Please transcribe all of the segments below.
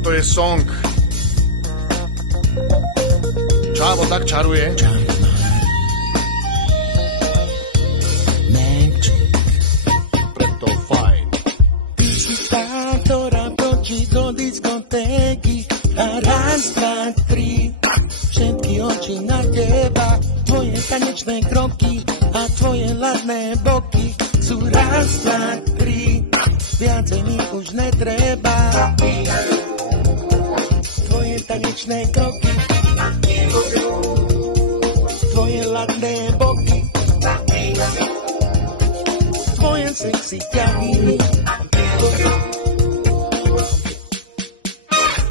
Toto je song. Čávo tak čaruje. Preto fajn. Ty si tá, ktorá točí do diskotéky a raz, dva, tri. Všetky oči na teba, tvoje tanečné kroky a tvoje ladné boky sú raz, dva, tri. Viacej mi už netreba. Tvoje tanečné kroky, tvoje ladné boky, tvoje sexy ťahy.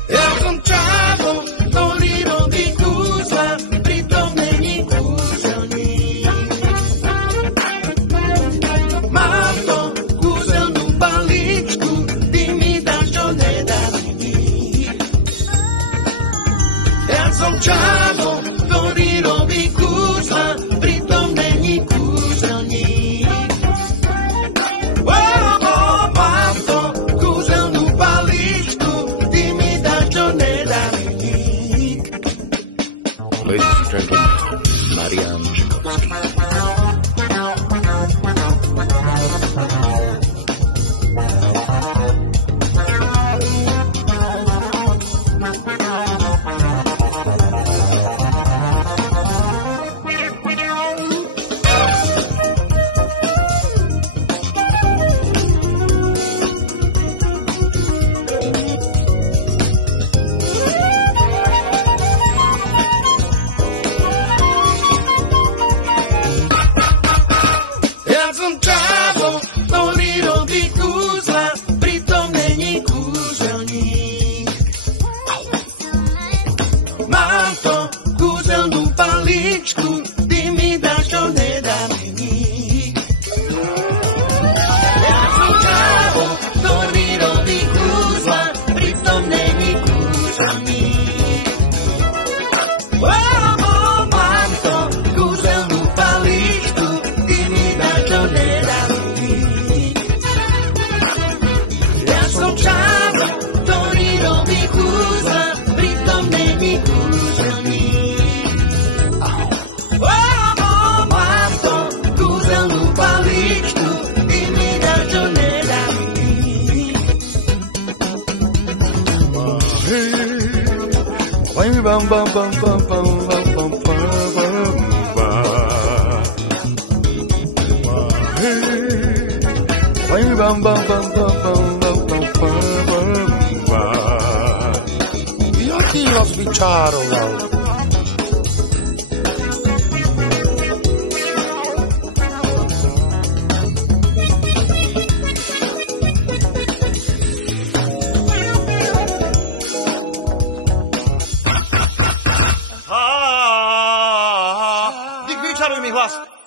Ja som čávo, ktorý robí kúzla, pritom není kúzelník. Mám to kúzelnú balíčku, ty mi dáš, čo nedá mi. Ja som čávo, ktorý robí kúzla, pritom není kúzelník. Mám to kúzelnú balíčku, ty mi dáš, čo nedá mi. Ladies and gentlemen, Marián Žikovský. Ja som čávo, ktorý robí kúzla, pritom není kúzelník. Mám to kúzelnú balíčku, ty mi dáš, čo nedá mi. Ja som čávo, ktorý robí kúzla, pritom není kúzelník. Mám to kúzelnú balíčku, ty mi dáš, čo nedá mi. Ja som čávo, ktorý robí kúzla, pritom není kúzelník. Mám to kúzelnú balíčku, ty mi dáš, čo nedá mi. Bam bam bam bam bam bam bam bam bam bam bam bam. Jaký vás vyčároval? Dík, vyčaruj mi hlas.